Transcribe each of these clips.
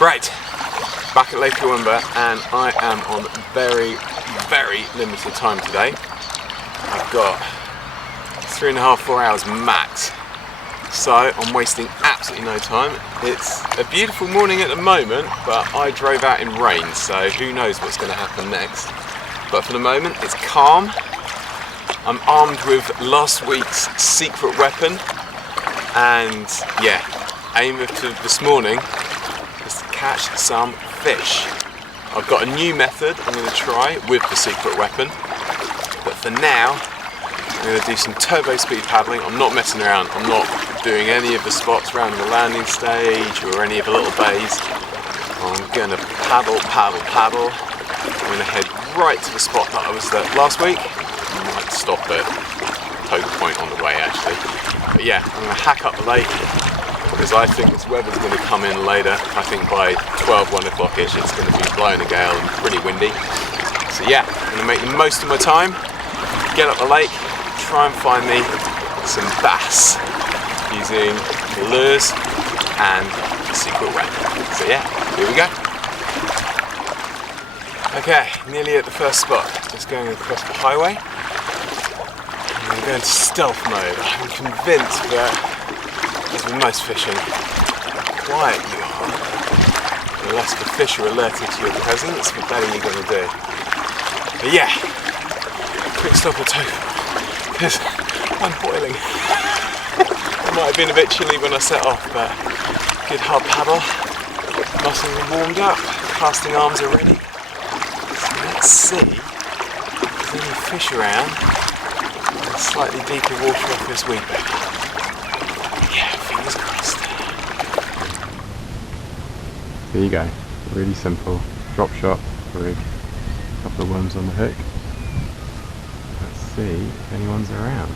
Right, back at Lake Kurwongbah, and I am on very, very limited time today. I've got 3.5–4 hours max, so I'm wasting absolutely no time. It's a beautiful morning at the moment, but I drove out in rain, so who knows what's going to happen next. But for the moment, it's calm. I'm armed with last week's secret weapon, and yeah, aim of this morning is to catch some fish. I've got a new method I'm going to try with the secret weapon, but for now I'm going to do some turbo speed paddling. I'm not messing around. I'm not doing any of the spots around the landing stage or any of the little bays. I'm going to paddle. I'm going to head right to the spot that I was at last week. I might stop at Poke Point on the way actually. But yeah, I'm going to hack up the lake because I think this weather's going to come in later. I think by 1 o'clock-ish it's going to be blowing a gale and pretty windy. So yeah, I'm going to make the most of my time, get up the lake, try and find me some bass using the lures and the secret weapon. So yeah, here we go. Okay, nearly at the first spot, just going across the highway. I'm going to go into stealth mode. I'm convinced that, as with most fishing, the quieter you are, the less the fish are alerted to your presence, the better you're going to do. But yeah, quick stop or two, because I'm boiling. It might have been a bit chilly when I set off, but good hard paddle, muscles are warmed up, casting arms are ready. So let's see if there's any fish around in slightly deeper water off this weed bed. Yeah, fingers crossed. There you go, really simple. Drop shot, rig, a couple of worms on the hook. Let's see if anyone's around.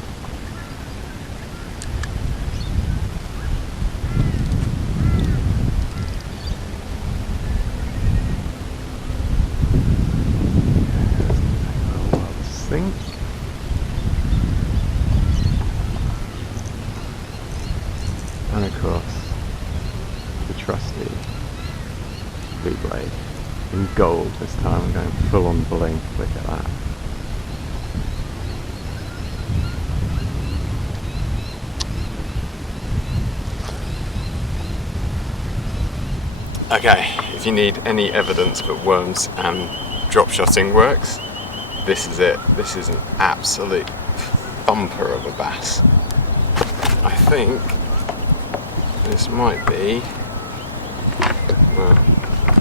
Sink. And across the trusty blue blade in gold this time. I'm going full on bling. Look at that. Okay, if you need any evidence that worms and drop shotting works, this is it. This is an absolute thumper of a bass. I think this might be, well,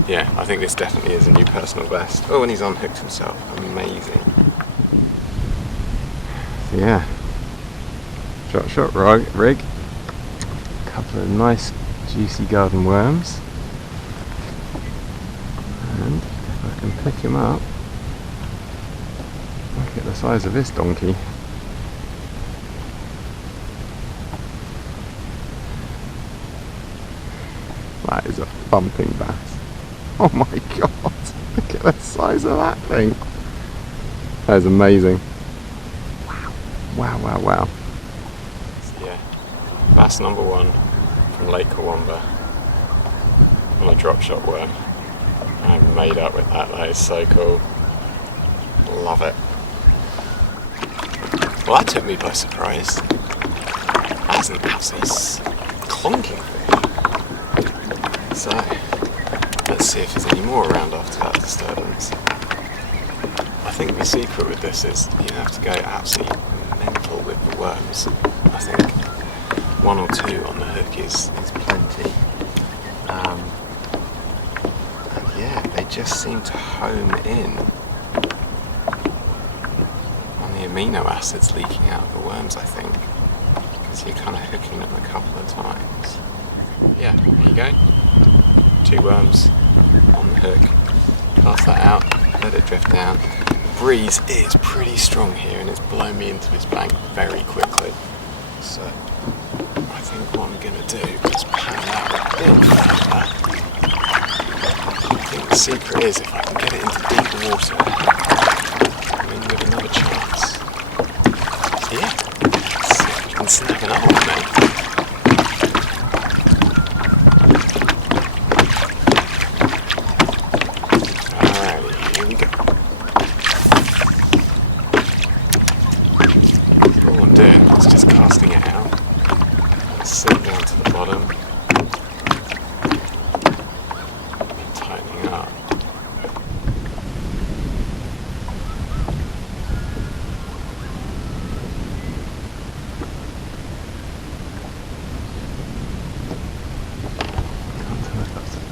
yeah, I think this definitely is a new personal best. Oh, and he's unhooked himself. Amazing. So yeah, drop shot rig, a couple of nice juicy garden worms, and if I can pick him up, look at the size of this donkey. That is a thumping bass. Oh my god, look at the size of that thing. That is amazing. Wow. So yeah, bass number 1 from Lake Kurwongbah on a drop shot worm. I'm made up with that. That is so cool. Love it. Well, that took me by surprise. That's an absolutely clonking fish. So, let's see if there's any more around after that disturbance. I think the secret with this is you have to go absolutely mental with the worms. I think 1 or 2 on the hook is plenty. And yeah, they just seem to home in the amino acids leaking out of the worms, I think, because you're kind of hooking them a couple of times. Yeah, there you go. 2 worms on the hook. Cast that out, let it drift down. The breeze is pretty strong here and it's blown me into this bank very quickly. So I think what I'm going to do is pan out a bit further. I think the secret is if I can get it into deeper water, I'm in with another chance. So yeah, let's see if we can snag another one, mate.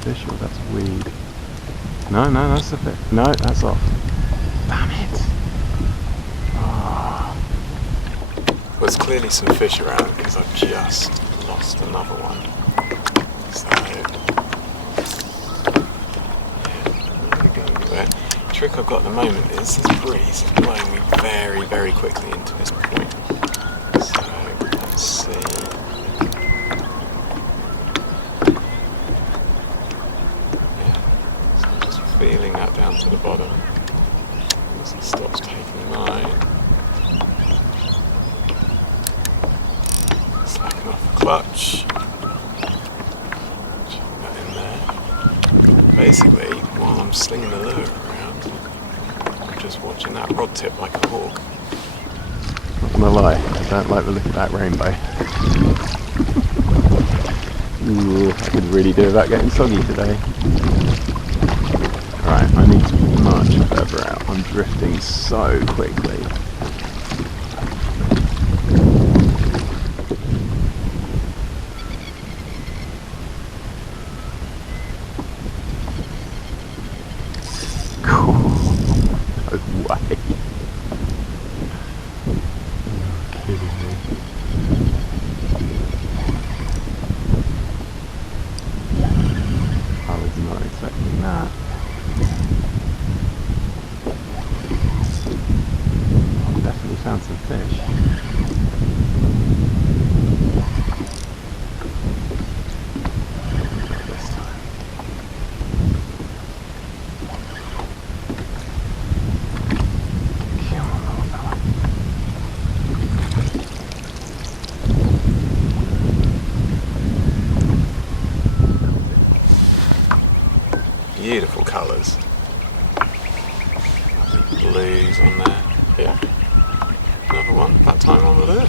fish or that's weed. No, that's the fish. No, that's off. Damn it. Oh. Well, there's clearly some fish around because I've just lost another one. So, yeah, not really going anywhere. The trick I've got at the moment is this breeze is blowing me very, very quickly into this point. So, let's see. Feeling that down to the bottom once it stops taking line. Slacken off the clutch. Chuck that in there. Basically, while I'm slinging the lure around, I'm just watching that rod tip like a hawk. Not gonna lie, I don't like the look of that rainbow. Ooh, I could really do without getting soggy today. Right, I need to be much further out. I'm drifting so quickly. Cool. No way. You're kidding me. I was not expecting that. Definitely found some fish. Not this time. Come on, little fella. Beautiful colours. Lovely blues on there. Yeah. Another one, that time on the lure.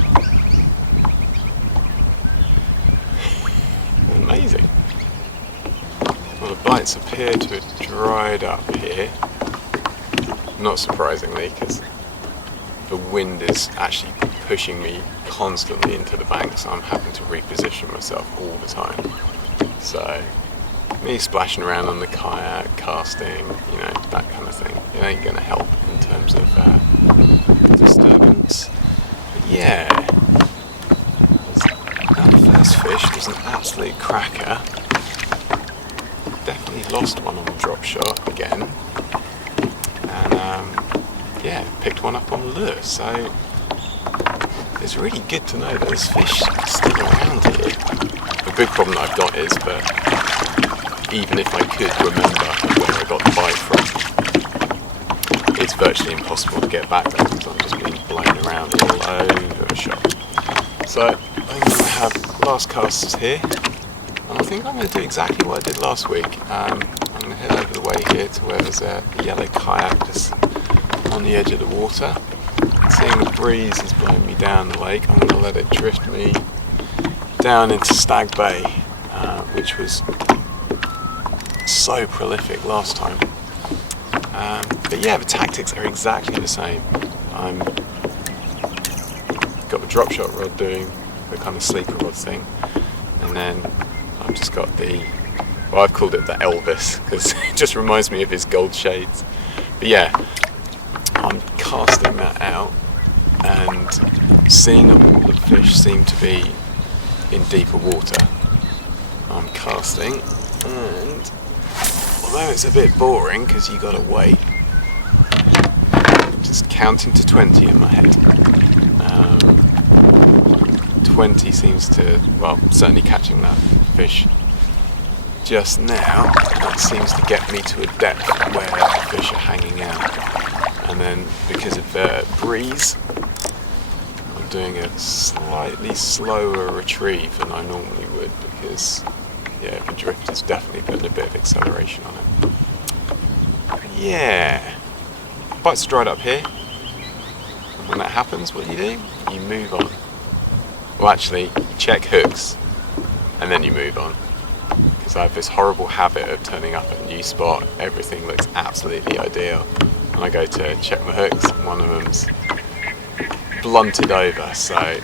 Amazing. Well, the bites appear to have dried up here. Not surprisingly, because the wind is actually pushing me constantly into the bank, so I'm having to reposition myself all the time. So, me splashing around on the kayak, casting, that kind of thing, it ain't going to help in terms of disturbance. But yeah, that first fish was an absolute cracker. Definitely lost one on the drop shot again, and yeah, picked one up on the lure. So it's really good to know that there's fish still around here. The big problem that I've got is that even if I could remember where I got the bite from, it's virtually impossible to get back there because I'm just being blown around all over the shop. So I'm going to have last casts here, and I think I'm going to do exactly what I did last week. I'm going to head over the way here to where there's a yellow kayak just on the edge of the water. Seeing the breeze is blowing me down the lake, I'm going to let it drift me down into Stag Bay, which was so prolific last time. But yeah, the tactics are exactly the same. I'm got the drop shot rod doing the kind of sleeper rod thing, and then I've just got I've called it the Elvis because it just reminds me of his gold shades. But yeah, I'm casting that out and seeing that all the fish seem to be in deeper water. I'm casting, and although it's a bit boring because you gotta wait, just counting to 20 in my head. 20 seems to, well, certainly catching that fish just now, that seems to get me to a depth where the fish are hanging out. And then because of the breeze, I'm doing a slightly slower retrieve than I normally would because, yeah, the drift is definitely putting a bit of acceleration on it. Yeah, bites are dried up here. And when that happens, what do? You move on. Well, actually, you check hooks and then you move on. Because I have this horrible habit of turning up at a new spot, everything looks absolutely ideal, and I go to check my hooks and one of them's blunted over, so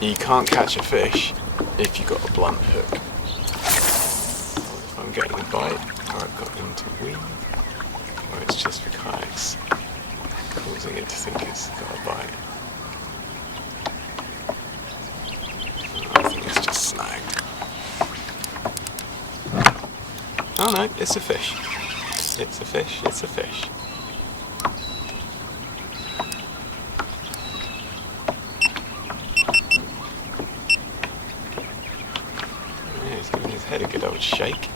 you can't catch a fish if you've got a blunt hook. If I'm I'm getting a bite, or I've got into weed, or it's just the kayaks causing it to think it's got a bite. I think it's just snagged. Oh no, it's a fish. It's a fish, it's a fish. Yeah, he's giving his head a good old shake.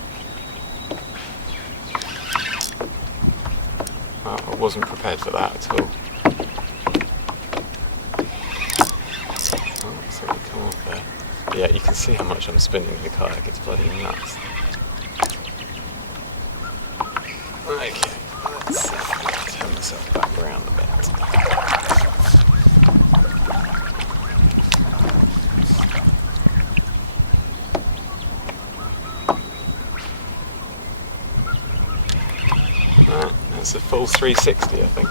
Well, I wasn't prepared for that at all. Oh, so we come off there. Yeah, you can see how much I'm spinning the kayak, it's bloody nuts. Okay, let's see if I can turn myself back around a bit. Right, that's a full 360, I think.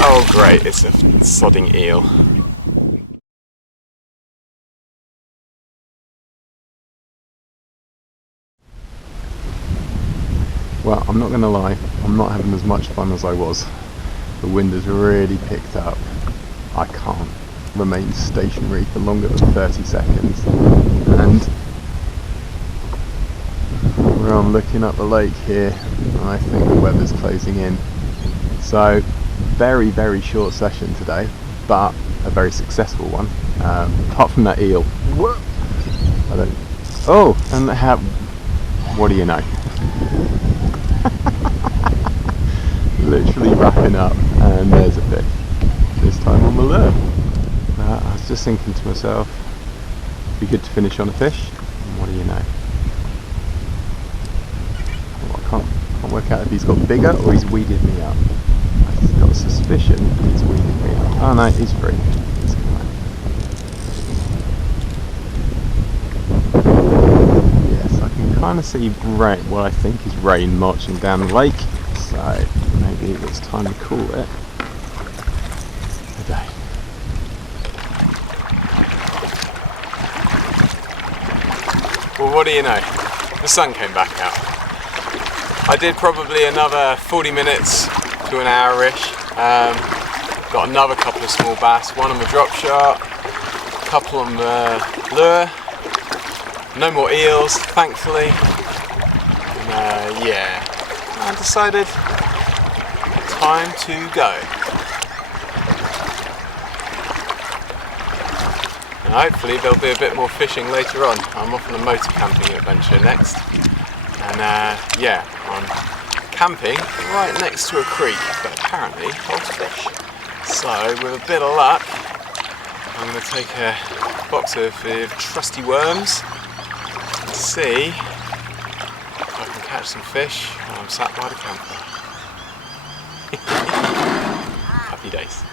Oh great, it's a sodding eel. Well, I'm not going to lie, I'm not having as much fun as I was. The wind has really picked up. I can't remain stationary for longer than 30 seconds. And where I'm looking up the lake here, I think the weather's closing in. So, very, very short session today, but a very successful one. Apart from that eel. I don't... Oh, and what do you know? Literally wrapping up, and there's a fish. This time on the lure. I was just thinking to myself, it'd be good to finish on a fish. And what do you know? Well, I can't work out if he's got bigger or he's weeded me up. I've got a suspicion he's weeded me up. Oh no, he's free. He's fine. Yes, I can kind of see rain, what I think is rain marching down the lake. So maybe it's time to call it a day. Well, what do you know? The sun came back out. I did probably another 40 minutes to an hour-ish. Got another couple of small bass, one on the drop shot, a couple on the lure. No more eels, thankfully. And, yeah, I decided time to go. And hopefully there'll be a bit more fishing later on. I'm off on a motor camping adventure next. And yeah, I'm camping right next to a creek that apparently holds fish. So with a bit of luck, I'm going to take a box of trusty worms and see if I can catch some fish while I'm sat by the campfire. Happy days.